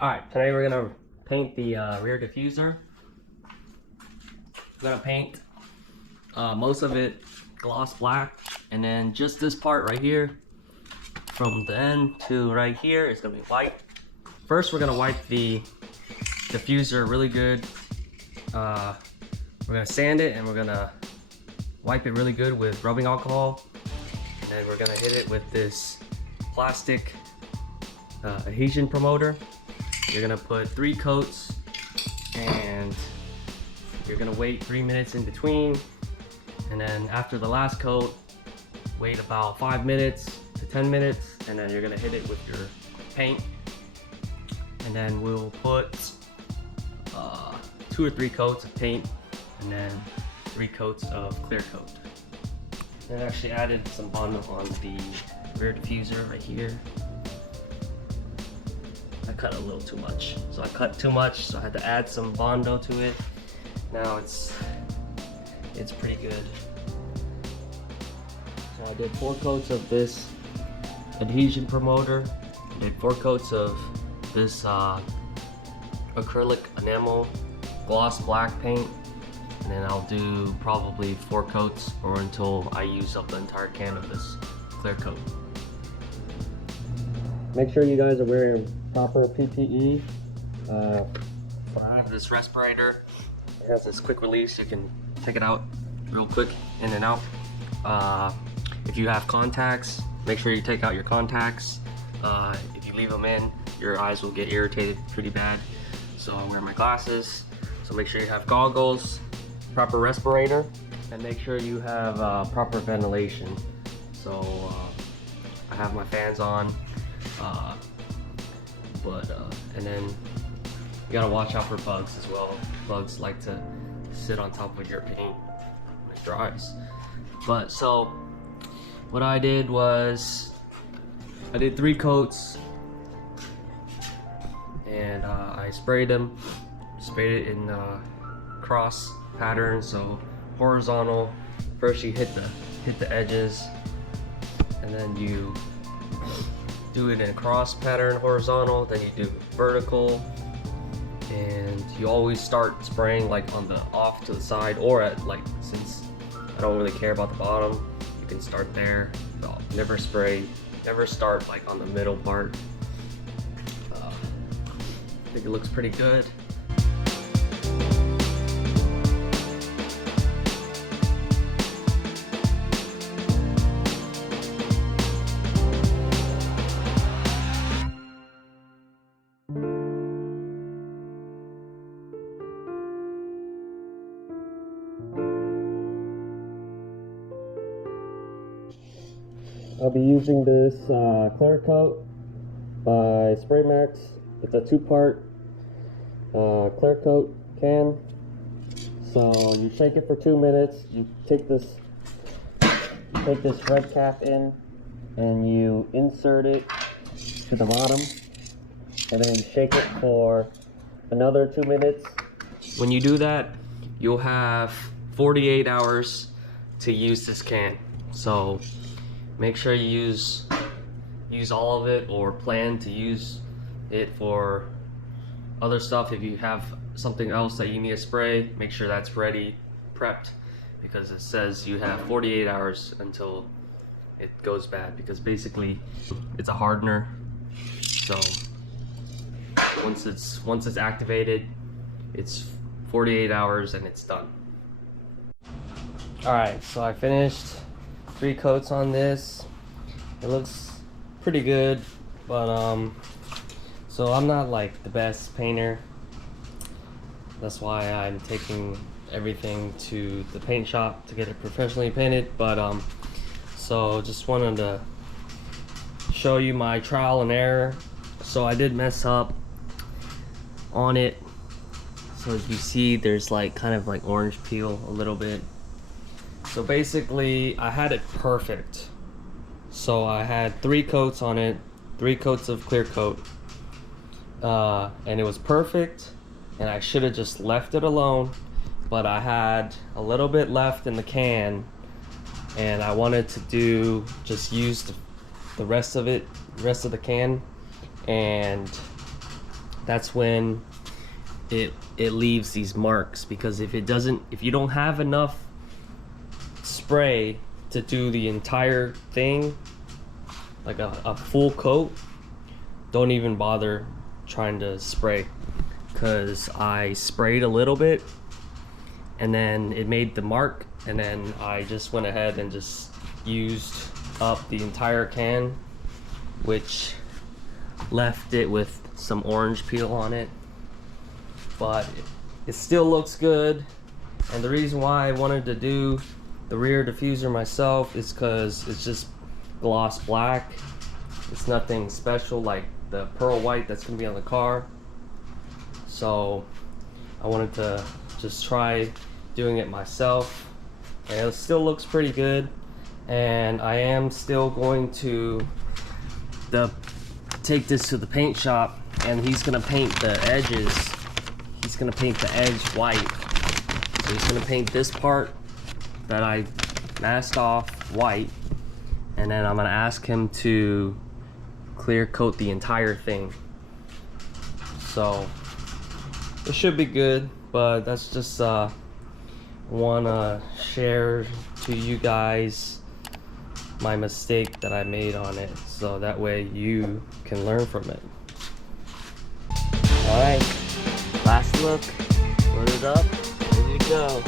Alright, today we're gonna paint the rear diffuser. We're gonna paint most of it gloss black, and then just this part right here, from the end to right here, is gonna be white. First, we're gonna wipe the diffuser really good. We're gonna sand it and we're gonna wipe it really good with rubbing alcohol, and then we're gonna hit it with this plastic adhesion promoter. You're gonna put 3 coats and you're gonna wait 3 minutes in between, and then after the last coat, wait about 5 minutes to 10 minutes, and then you're gonna hit it with your paint, and then we'll put 2 or 3 coats of paint and then 3 coats of clear coat. And I actually added some Bondo on the rear diffuser right here. I cut a little too much. So I cut too much, so I had to add some Bondo to it. Now it's pretty good. So I did 4 coats of this adhesion promoter. I did 4 coats of this acrylic enamel gloss black paint. And then I'll do probably 4 coats or until I use up the entire can of this clear coat. Make sure you guys are wearing proper PPE. I have this respirator. It has this quick release. You can take it out real quick, in and out. If you have contacts, make sure you take out your contacts. If you leave them in, your eyes will get irritated pretty bad. So I wear my glasses. So make sure you have goggles, proper respirator, and make sure you have proper ventilation. So I have my fans on. And then you gotta watch out for bugs as well. Bugs like to sit on top of your paint when it dries. But so what I did was I did 3 coats, and I sprayed them. Sprayed it in cross pattern, so horizontal. First you hit the edges, and then you do it in cross pattern horizontal, then you do vertical, and you always start spraying like on the off to the side, or at like, since I don't really care about the bottom, you can start there. No, never start like on the middle part. I think it looks pretty good. I'll be using this clear coat by Spray Max. It's a 2-part clear coat can. So you shake it for 2 minutes. You take this red cap in, and you insert it to the bottom, and then shake it for another 2 minutes. When you do that, you'll have 48 hours to use this can. So make sure you use all of it, or plan to use it for other stuff. If you have something else that you need to spray, make sure that's ready, prepped, because it says you have 48 hours until it goes bad, because basically it's a hardener. So once it's activated, it's 48 hours and it's done. Alright, so I finished 3 coats on this. It looks pretty good, but so I'm not like the best painter. That's why I'm taking everything to the paint shop to get it professionally painted. But so just wanted to show you my trial and error. So I did mess up on it. So as you see, there's like kind of like orange peel a little bit. So basically I had it perfect. So I had 3 coats on it, 3 coats of clear coat, and it was perfect, and I should have just left it alone, but I had a little bit left in the can, and I wanted to just use the rest of the can, and that's when it leaves these marks, because if you don't have enough spray to do the entire thing, like a full coat, don't even bother trying to spray, because I sprayed a little bit and then it made the mark, and then I just went ahead and just used up the entire can, which left it with some orange peel on it. But it still looks good, and the reason why I wanted to do the rear diffuser myself is because it's just gloss black. It's nothing special like the pearl white that's gonna be on the car. So I wanted to just try doing it myself, and it still looks pretty good. And I am still going to take this to the paint shop, and he's gonna paint the edges. He's gonna paint the edge white. So he's gonna paint this part that I masked off white, and then I'm gonna ask him to clear coat the entire thing. So it should be good, but that's just wanna share to you guys my mistake that I made on it, so that way you can learn from it. Alright, last look, put it up, here you go.